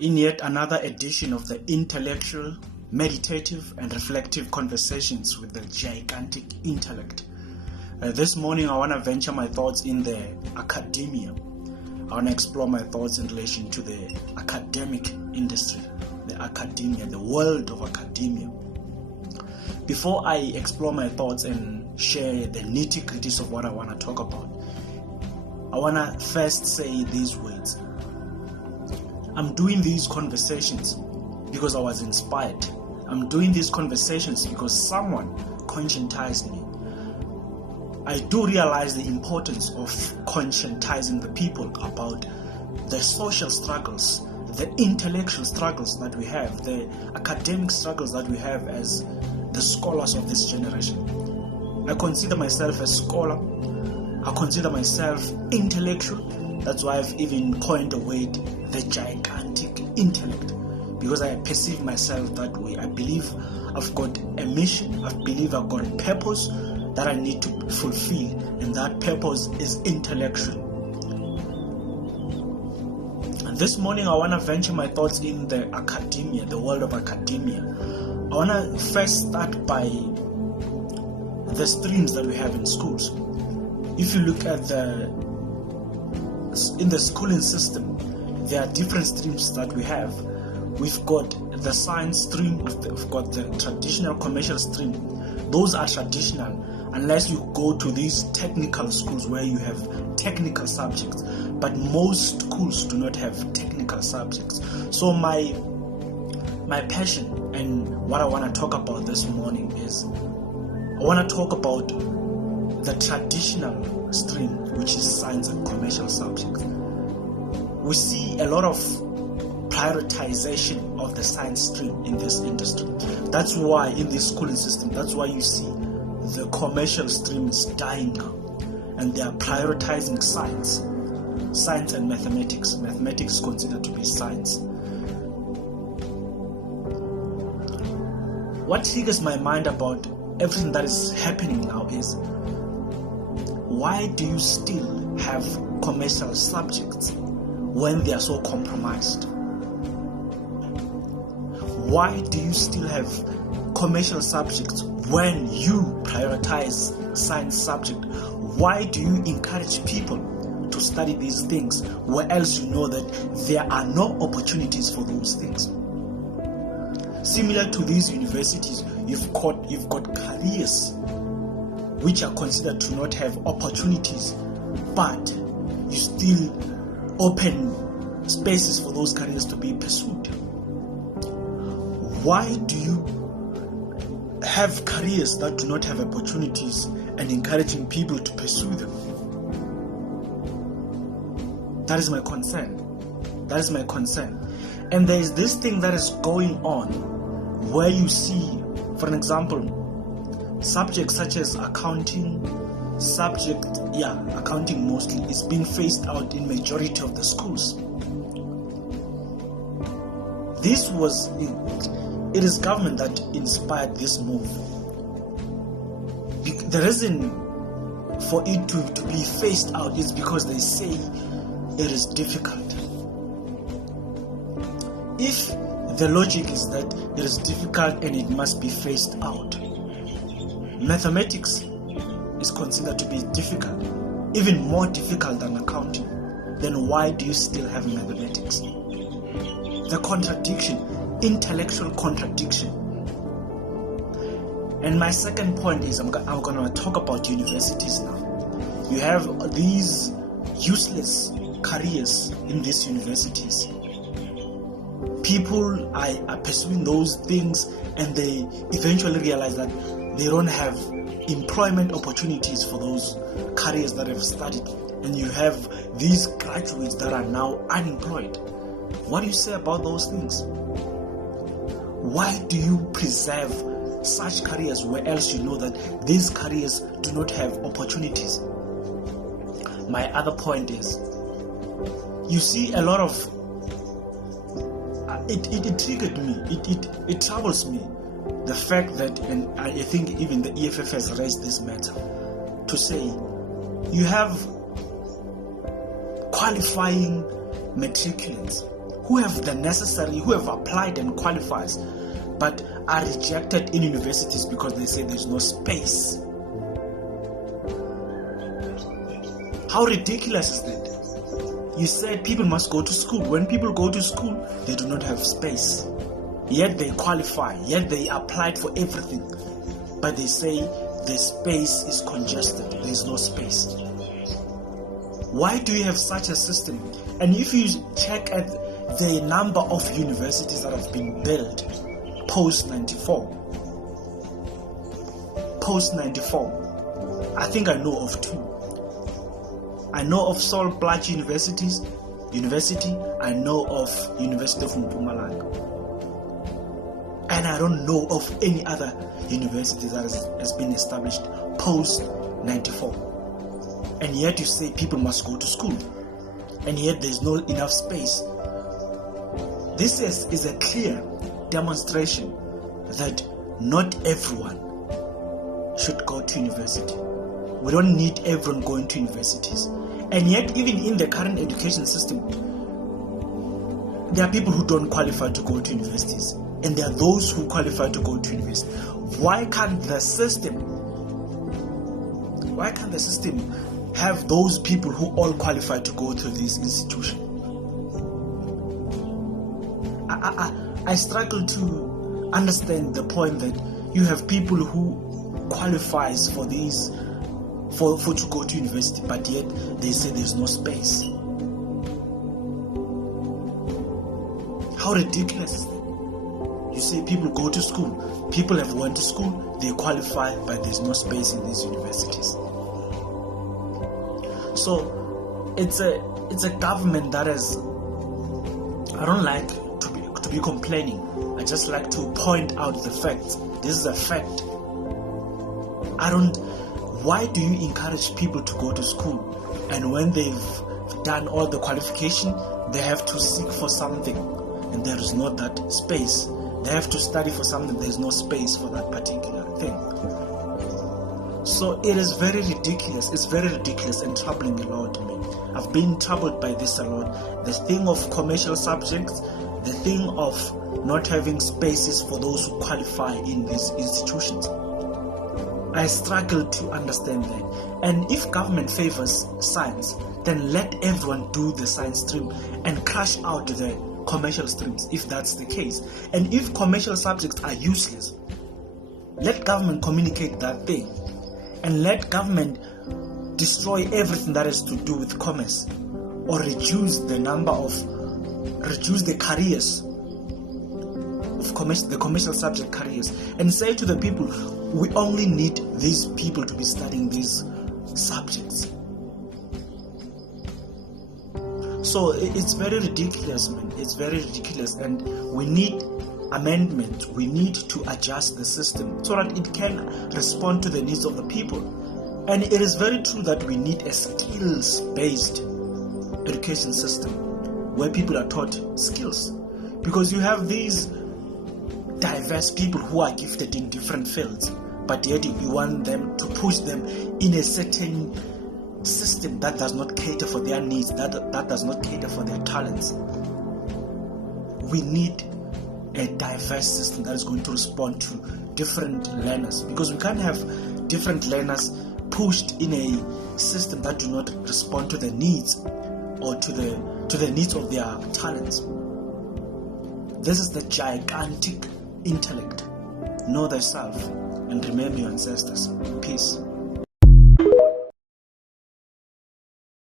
in yet another edition of the intellectual, meditative and reflective conversations with the gigantic intellect. This morning I want to venture my thoughts in the academia. I want to explore my thoughts in relation to the academic industry, the academia, the world of academia. Before I explore my thoughts and share the nitty-gritties of what I want to talk about, I want to first say these words. I'm doing these conversations because I was inspired. I'm doing these conversations because someone conscientized me. I do realize the importance of conscientizing the people about the social struggles, the intellectual struggles that we have, the academic struggles that we have as the scholars of this generation. I consider myself a scholar. I consider myself intellectual. That's why I've even coined the word the gigantic intellect, because I perceive myself that way. I believe I've got a mission. I believe I've got a purpose that I need to fulfill, and that purpose is intellectual. And this morning I want to venture my thoughts in the academia, the world of academia. I want to first start by the streams that we have in schools. If you look at in the schooling system, there are different streams that we have. We've got the science stream, we've got the traditional commercial stream. Those are traditional unless you go to these technical schools where you have technical subjects, but most schools do not have technical subjects. So my passion and what I want to talk about this morning is I want to talk about the traditional stream, which is science and commercial subjects. We see a lot of prioritization of the science stream in this industry. That's why in this schooling system, that's why you see the commercial stream is dying now, and they are prioritizing science and mathematics. Mathematics is considered to be science. What triggers my mind about everything that is happening now is, why do you still have commercial subjects when they are so compromised? Why do you still have commercial subjects when you prioritize science subject? Why do you encourage people to study these things where else you know that there are no opportunities for those things? Similar to these universities, you've got careers which are considered to not have opportunities, but you still open spaces for those careers to be pursued. Why do you have careers that do not have opportunities and encouraging people to pursue them? That is my concern. And there is this thing that is going on where you see, for an example, subjects such as accounting mostly is being phased out in majority of the schools. It is government that inspired this move. The reason for it to be phased out is because they say it is difficult. If the logic is that it is difficult and it must be phased out, mathematics is considered to be difficult, even more difficult than accounting, then why do you still have mathematics? The contradiction, intellectual contradiction. And my second point is I'm going to talk about universities now. You have these useless careers in these universities. People are pursuing those things and they eventually realize that they don't have employment opportunities for those careers that have studied, and you have these graduates that are now unemployed. What do you say about those things? Why do you preserve such careers where else you know that these careers do not have opportunities? My other point is, you see a lot of it triggered me, it troubles me, the fact that, and I think even the EFF has raised this matter, to say you have qualifying matriculants who have the necessary, who have applied and qualifies, but are rejected in universities because they say there's no space. How ridiculous is that? You said people must go to school. When people go to school, they do not have space. Yet they qualify, yet they applied for everything. But they say the space is congested, there is no space. Why do you have such a system? And if you check at the number of universities that have been built post-94, I think I know of 2. I know of Saul Plaatje University, I know of University of Mpumalanga. And I don't know of any other university that has been established post-94. And yet you say people must go to school. And yet there's not enough space. This is a clear demonstration that not everyone should go to university. We don't need everyone going to universities. And yet, even in the current education system, there are people who don't qualify to go to universities. And there are those who qualify to go to university. Why can't the system have those people who all qualify to go to this institution? I struggle to understand the point that you have people who qualifies for these to go to university, but yet they say there's no space. How ridiculous is that? You say people go to school, people have went to school, they qualify, but there's no space in these universities. So it's a government that is, I don't like to be complaining. I just like to point out the facts. This is a fact. Why do you encourage people to go to school, and when they've done all the qualification, they have to seek for something, and there is not that space? They have to study for something, there is no space for that particular thing. So it is very ridiculous. It's very ridiculous and troubling a lot to me. I've been troubled by this a lot. The thing of commercial subjects, the thing of not having spaces for those who qualify in these institutions. I struggle to understand that. And if government favors science, then let everyone do the science stream and crash out the commercial streams, if that's the case. And if commercial subjects are useless, let government communicate that thing, and let government destroy everything that has to do with commerce, or reduce the careers of the commercial subject careers, and say to the people, we only need these people to be studying these subjects. So it's very ridiculous, man. It's very ridiculous, and we need amendment. We need to adjust the system so that it can respond to the needs of the people. And it is very true that we need a skills-based education system where people are taught skills, because you have these diverse people who are gifted in different fields, but yet you want them to push them in a certain system that does not cater for their needs, that does not cater for their talents. We need a diverse system that is going to respond to different learners, because we can't have different learners pushed in a system that do not respond to the needs or to the needs of their talents. This is the gigantic intellect. Know thyself and remember your ancestors. Peace.